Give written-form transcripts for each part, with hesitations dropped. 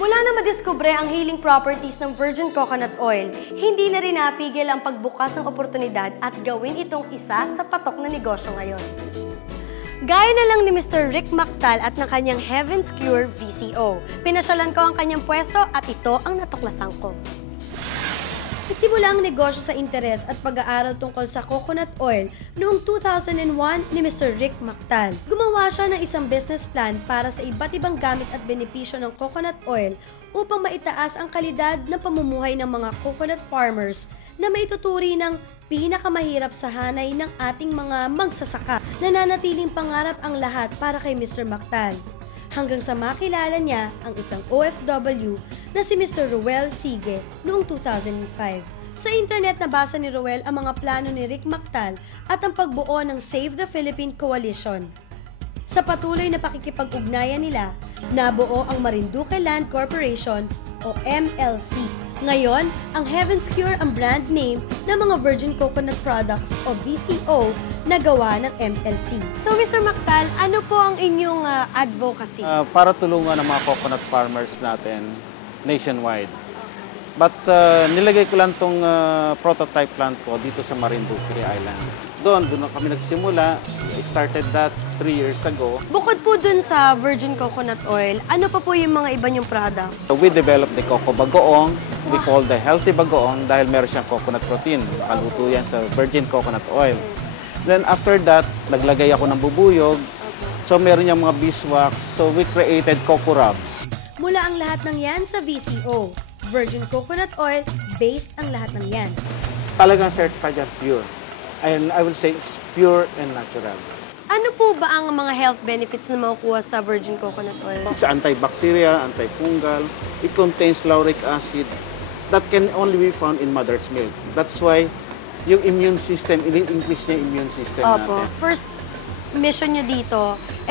Mula na madiskubre ang healing properties ng virgin coconut oil, hindi na rin napigil ang pagbukas ng oportunidad at gawin itong isa sa patok na negosyo ngayon. Gaya na lang ni Mr. Rick Mactal at ng kanyang Heaven's Cure VCO. Pinasyalan ko ang kanyang pwesto at ito ang natuklasan ko. Nagsimula ang negosyo sa interes at pag-aaral tungkol sa coconut oil noong 2001 ni Mr. Rick Mactal. Gumawa siya ng isang business plan para sa iba't ibang gamit at benepisyo ng coconut oil upang maitaas ang kalidad ng pamumuhay ng mga coconut farmers na maituturi ng pinakamahirap sa hanay ng ating mga magsasaka. Nananatiling pangarap ang lahat para kay Mr. Mactal. Hanggang sa makilala niya ang isang OFW na si Mr. Roel Sige noong 2005. Sa internet nabasa ni Roel ang mga plano ni Rick Mactal at ang pagbuo ng Save the Philippine Coalition. Sa patuloy na pakikipag-ugnayan nila, nabuo ang Marinduque Land Corporation o MLC. Ngayon, ang Heaven's Cure ang brand name ng mga virgin coconut products o VCO na gawa ng MLC. So, Mr. Mactal, ano po ang inyong advocacy? Para tulungan ang mga coconut farmers natin nationwide. But nilagay ko lang itong prototype plant ko dito sa Marinduque Island. Doon kami nagsimula. We started that 3 years ago. Bukod po dun sa virgin coconut oil, ano pa po yung mga iba niyong product? We developed the coco bagoong. We call the healthy bagoong dahil meron siyang coconut protein. Nakaluto yan sa virgin coconut oil. Then after that, naglagay ako ng bubuyog. So meron niyang mga beeswax. So we created coco rubs. Mula ang lahat ng yan sa VCO. Virgin coconut oil, based ang lahat ng yan. Talagang certified yan pure. And I will say it's pure and natural. Ano po ba ang mga health benefits na makukuha sa virgin coconut oil? It's antibacterial, antifungal. It contains lauric acid that can only be found in mother's milk. That's why yung immune system, i-increase niya yung immune system Opo. natin. First mission nyo dito,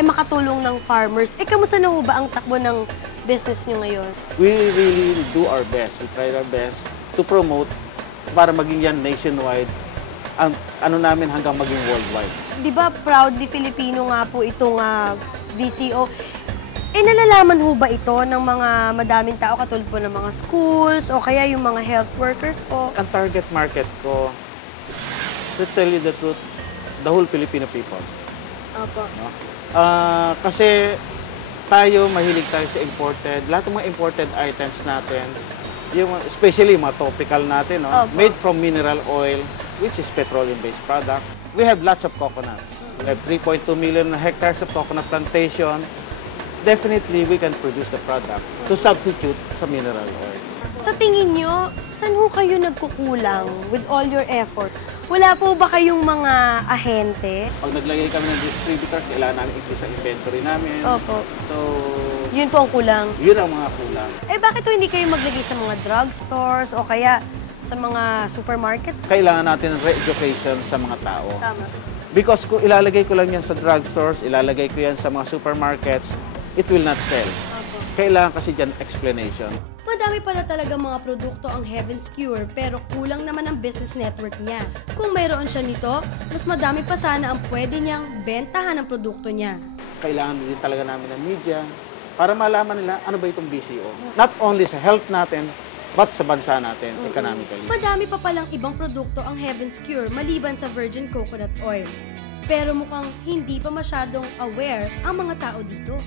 makatulong ng farmers. Kamusta na ho ba ang takbo ng business nyo ngayon? We really do our best. We try our best to promote para maging yan nationwide. Ang ano namin hanggang maging worldwide. Di ba proudly Filipino nga po itong VCO? Nalalaman ho ba ito ng mga madaming tao katulad po ng mga schools o kaya yung mga health workers po? Ang target market ko, to tell you the truth, the whole Filipino people. Opo. No? Kasi tayo, mahilig tayo sa imported. Lahat ng mga imported items natin, yung, especially yung mga topical natin, no? Made from mineral oil, which is petroleum-based product. We have lots of coconuts. We have 3.2 million hectares of coconut plantation. Definitely, we can produce the product to substitute sa mineral oil. Sa tingin nyo, saan ho kayo nagkukulang with all your effort? Wala po ba kayong mga ahente? Pag naglagay kami ng distributors, kailangan namin increase ang inventory namin. Opo. So, Yun po ang kulang. yun ang mga kulang. Bakit ho hindi kayo maglagay sa mga drugstores o kaya sa mga supermarket? Kailangan natin ng re-education sa mga tao. Tama. Because kung ilalagay ko lang yan sa drugstores, ilalagay ko yan sa mga supermarkets, it will not sell. Opo. Kailangan kasi dyan explanation. Madami pala talaga mga produkto ang Heaven's Cure pero kulang naman ang business network niya. Kung mayroon siya nito, mas madami pa sana ang pwede niyang bentahan ng produkto niya. Kailangan din talaga namin ng media para malaman nila ano ba itong BCO. Not only sa health natin, but sa bansa natin, economically. Madami pa palang ibang produkto ang Heaven's Cure maliban sa virgin coconut oil. Pero mukhang hindi pa masyadong aware ang mga tao dito.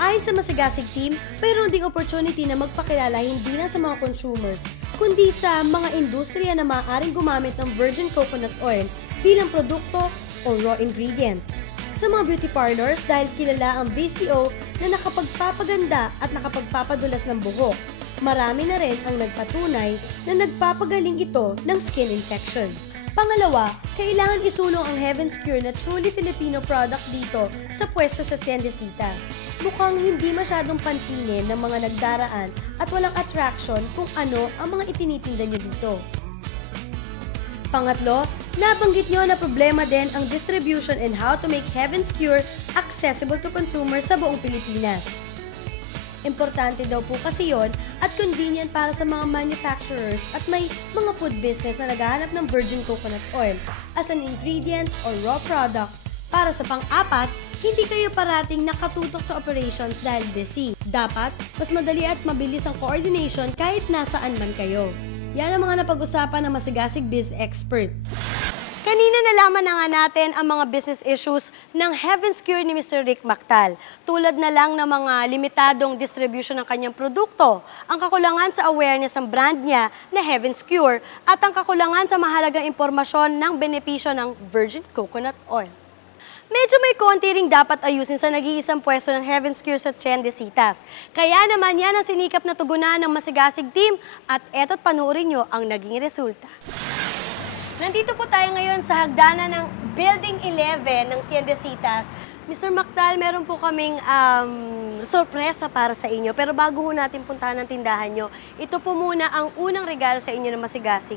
Ayon sa Masigasig team, mayroon ding opportunity na magpakilala hindi lang sa mga consumers, kundi sa mga industriya na maaaring gumamit ng virgin coconut oil bilang produkto o raw ingredient. Sa mga beauty parlors dahil kilala ang VCO na nakapagpapaganda at nakapagpapadulas ng buhok. Marami na rin ang nagpatunay na nagpapagaling ito ng skin infections. Pangalawa, kailangan isulong ang Heaven's Cure na truly Filipino product dito sa pwesto sa Tiendesitas. Mukhang hindi masyadong pantinin ng mga nagdaraan at walang attraction kung ano ang mga itinitinda nyo dito. Pangatlo, nabanggit nyo na problema din ang distribution and how to make Heaven's Cure accessible to consumers sa buong Pilipinas. Importante daw po kasi yon at convenient para sa mga manufacturers at may mga food business na naghahanap ng virgin coconut oil as an ingredient or raw product. Para sa pang-apat, hindi kayo parating nakatutok sa operations dahil busy. Dapat, mas madali at mabilis ang coordination kahit nasaan man kayo. Yan ang mga napag-usapan ng masigasig biz expert. Kanina nalaman na nga natin ang mga business issues ng Heaven's Cure ni Mr. Rick Mactal. Tulad na lang ng mga limitadong distribution ng kanyang produkto, ang kakulangan sa awareness ng brand niya na Heaven's Cure, at ang kakulangan sa mahalagang impormasyon ng benepisyo ng virgin coconut oil. Medyo may konti ring dapat ayusin sa nag-iisang pwesto ng Heaven's Cure sa Tiendesitas. Kaya naman yan ang sinikap na tugunan ng masigasig team, at eto't panoorin nyo ang naging resulta. Nandito po tayo ngayon sa hagdanan ng Building 11 ng Tiendesitas. Mr. Mactal, meron po kaming sorpresa para sa inyo. Pero bago ho natin puntahan ang tindahan nyo, ito po muna ang unang regalo sa inyo na masigasig.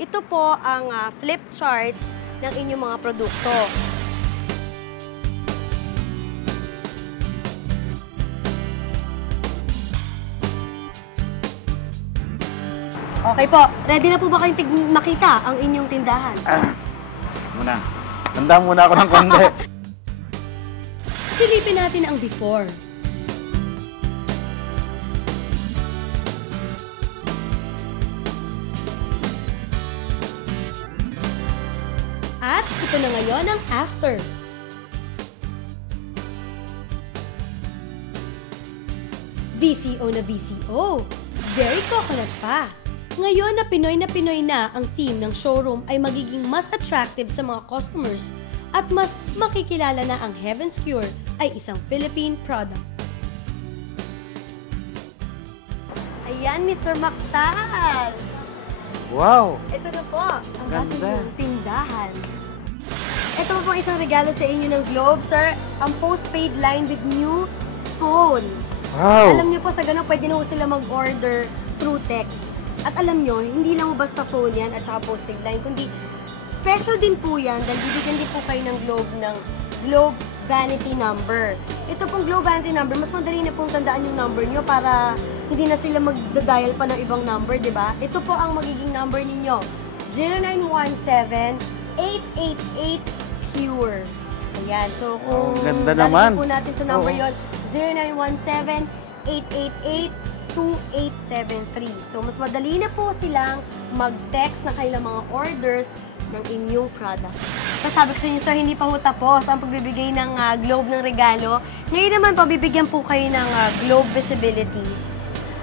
Ito po ang flip chart ng inyong mga produkto. Okay po. Ready na po ba kayong makita ang inyong tindahan? Muna. Handa muna ako ng konti. Silipin natin ang before. At ito na ngayon ang after. VCO na VCO. Very coconut pa. Ngayon na Pinoy na ang team ng showroom ay magiging mas attractive sa mga customers at mas makikilala na ang Heaven's Cure ay isang Philippine product. Ayan, Mr. Mactal! Wow! Ito na po, ang ating Ganda. tindahan. Ito po isang regalo sa inyo ng Globe, sir. Ang postpaid line with new phone. Wow! Alam niyo po, sa ganun, pwede na po sila mag-order through text. At alam nyo, hindi lang basta phone yan at saka postpaid line, kundi special din po yan dahil bibigyan din po kayo ng Globe Vanity Number. Ito pong Globe Vanity Number, mas madali na pong tandaan yung number nyo para hindi na sila mag-dial pa ng ibang number, di ba? Ito po ang magiging number ninyo, 0917-888-CURE. Ayan, so kung ganda naman. po natin sa number yon, 0917-888-2873. So, mas madali na po silang mag-text na kailang mga orders ng inyong product. Sabi ko sa inyo, sir, hindi pa ho tapos ang pagbibigay ng Globe ng regalo. Ngayon naman po, bibigyan po kayo ng Globe Visibility.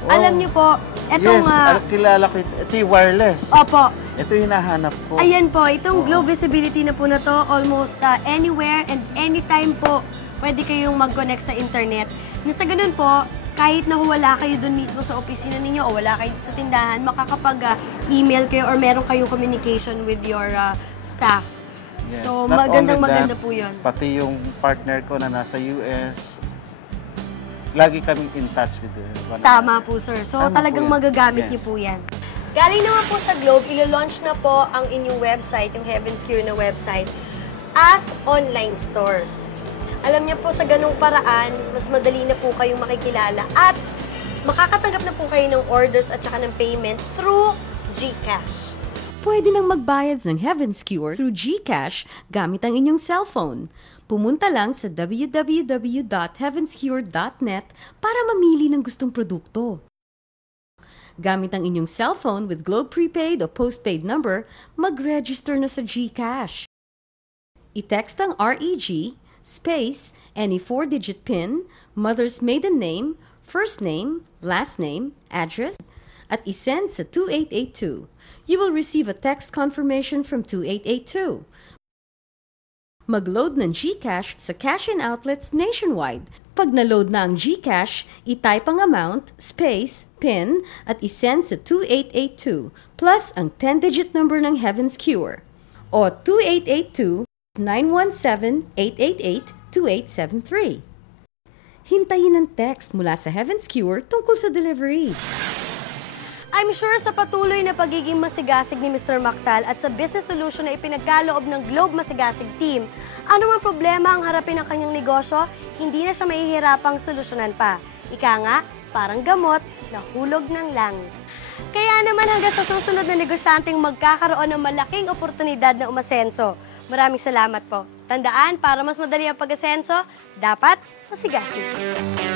Wow. Alam niyo po, etong... Yes, kilala ko ito. Ito yung wireless. Opo. Ito yung hinahanap ko. Ayan po, itong Globe Visibility na po na to, almost anywhere and anytime po, pwede kayong mag-connect sa internet. Sa ganun po, kahit na wala kayo dun mismo sa opisina ninyo o wala kayo sa tindahan, makakapag-email kayo or meron kayong communication with your staff. Yes. So, Not only maganda that, po yun. Pati yung partner ko na nasa US, lagi kaming in touch with one Tama another. po, sir. So, Tama talagang po yan. magagamit Yes. niyo po yan. Galing naman po sa Globe, ilo-launch na po ang inyong website, yung Heaven's Cure na website, as online store. Alam niyo po, sa ganung paraan, mas madali na po kayong makikilala at makakatanggap na po kayo ng orders at saka ng payment through GCash. Pwede nang magbayad ng Heaven's Cure through GCash gamit ang inyong cellphone. Pumunta lang sa www.heavenscure.net para mamili ng gustong produkto. Gamit ang inyong cellphone with Globe Prepaid o Postpaid number, mag-register na sa GCash. I-text ang REG, space, any 4-digit PIN, mother's maiden name, first name, last name, address, at isend sa 2882. You will receive a text confirmation from 2882. Mag-load ng GCash sa cash-in outlets nationwide. Pag na-load na ang GCash, i-type ang amount, space, PIN, at isend sa 2882, plus ang 10-digit number ng Heaven's Cure, o 2882-917-888-2873. Hintayin ang text mula sa Heaven's Cure tungkol sa delivery. I'm sure sa patuloy na pagiging masigasig ni Mr. Mactal at sa business solution na ipinagkaloob ng Globe Masigasig Team, anumang problema ang harapin ng kanyang negosyo, hindi na siya mahihirapang solusyonan pa. Ika nga, parang gamot na hulog ng langit. Kaya naman hanggang sa susunod na negosyanteng magkakaroon ng malaking oportunidad na umasenso. Maraming salamat po. Tandaan, para mas madali ang pag-asenso, dapat masigasig.